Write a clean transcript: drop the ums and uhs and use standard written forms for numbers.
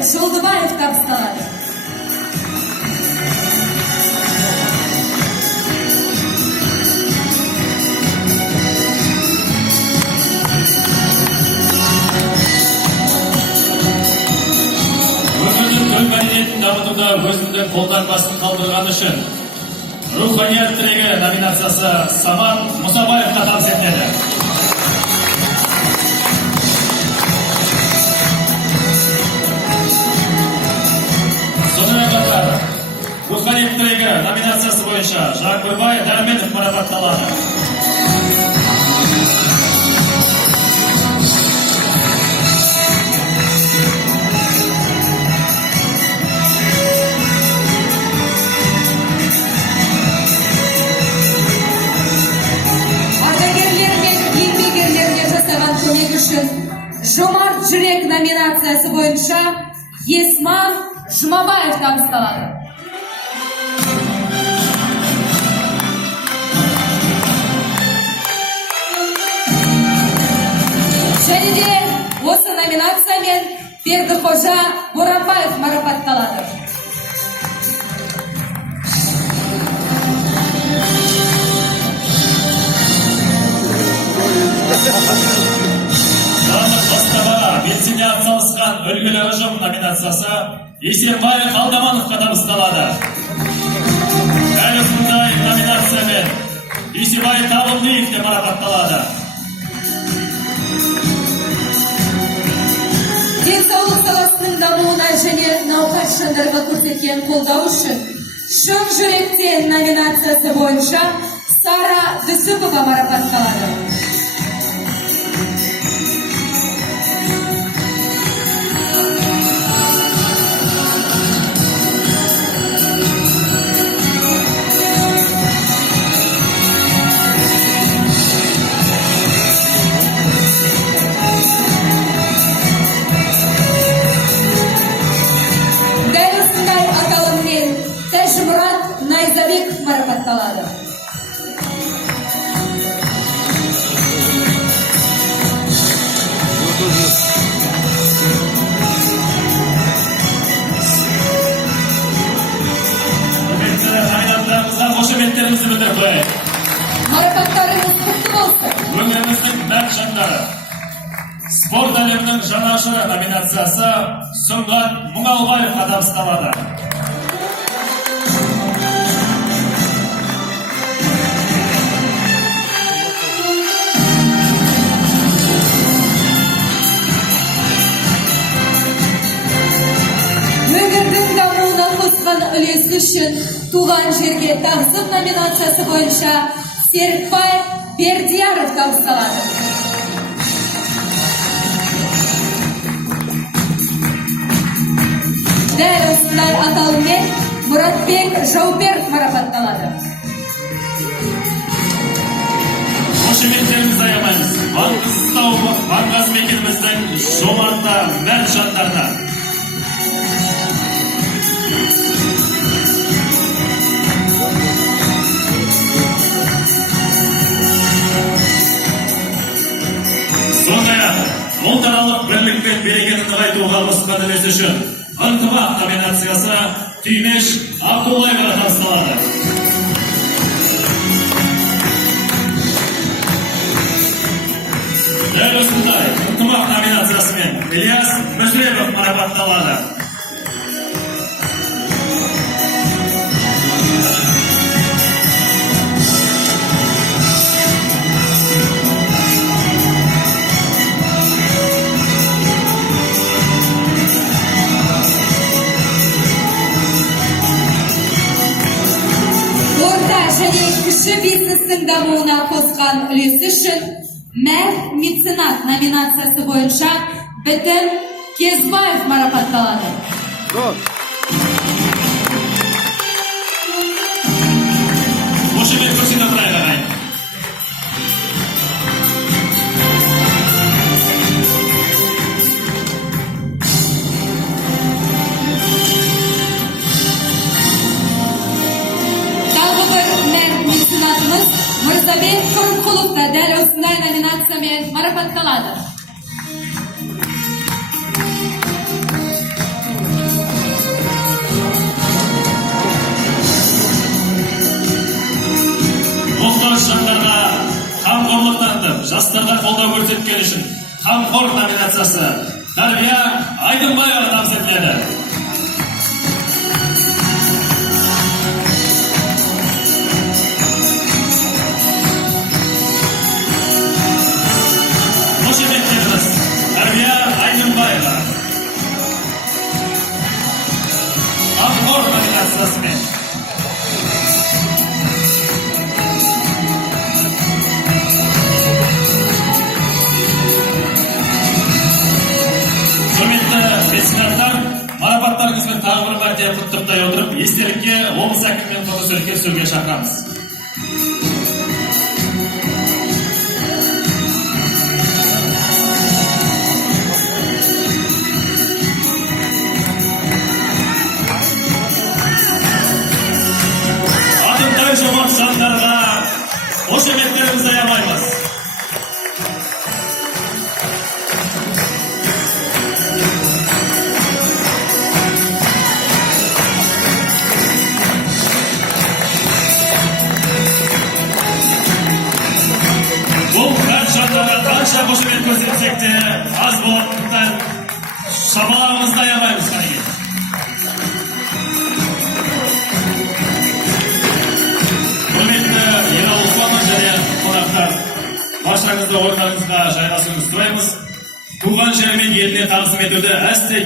Жолдыбаев табысталады. Төл мәдениетін дамытуда өзіндік қолтаңбасын қалдырған үшін руханият тірегі номинациясы Самат Мұсабаевқа табыс етіледі. Сонымен қатар руханият тірегі номинациясы бойынша Жакбырбай Дәрменов марапатталады. Жомарт жүрек номинациясы бойынша Есман Жұмабаев табысталады. Және де осы номинациямен Бердіқожа Боранбаев марапатталады. Бастама белсене атсалысқан үлгілі ұжым номинациясы Есенбай Қалдамановқа табысталады. Дәл осындай номинациямен Есенбай Табылдиев те марапатталады. Денсаулық саласының дамуына және науқас жандарға көрсеткен қолдау үшін Шын жүректен номинациясы бойынша Сара Дүсіпова марапатталады. марапатталады. Қошеметтерімізді білдіріп қояйық. Марапаттарыңыз құтты болсын. Өңіріміздің мәк жандары. Спорт әлемінің жанашыры номинациясы Сұңғат Мұңалбаевқа табысталады. Өңірдің дамуына қосқан үлесі үшін туған жерге тағзым номинациясы бойынша Серікбай Бердияров табысталады. Дәл осындай аталыммен Мұратбек Жауберов марапатталады. Қошеметтерімізді аямаймыз. Маңғыстау Маңғаз мекеніміздің жомарта мәрт жандарына. Сондай-ақ, ұлтаралық бірлік пен берекені нығайтуға қосқан үлесі үшін ынтымақ номинациясы Түймеш Абдуллаевқа табысталады. Дәл осындай ынтымақ номинациясымен Ильяс Мүсірепов марапатталады. Кіші бизнестің дамуына қосқан үлесі үшін мәр меценат номинациясы бойынша Бітім Кезбаев марапатталады. Қошемет көрсетіп отырайық ағайын. Мырзабек Құрымқұлов та дәл осындай номинациямен марапатталады. жандарға қамқорлық танытып, жастарға қолдау көрсеткен үшін қамқор номинациясы Дарбия Айдынбаева табыс етіледі. Қошеметтеріңіз Дарбия Айдынбаева қамқор номинациясымен. Құрметті меценаттар, марапаттарыңызбен тағы бір мәрте құттықтай отырып, естелікке облыс әкімімен фотосуретке түсуге шақырамыз. Атымтай жомарт жандарға қошеметтерімізді аямаймыз. Бұл жандарға қанша қошемет көрсетсек те аз болатындықтан шабаларымызды аямаймыз. Құрметті Ералы Ұлпанов және қонақтар, баршаңызды орындарыңызға жайғасуыңызды сұраймыз. Туған жері мен еліне тағзым етуді әсте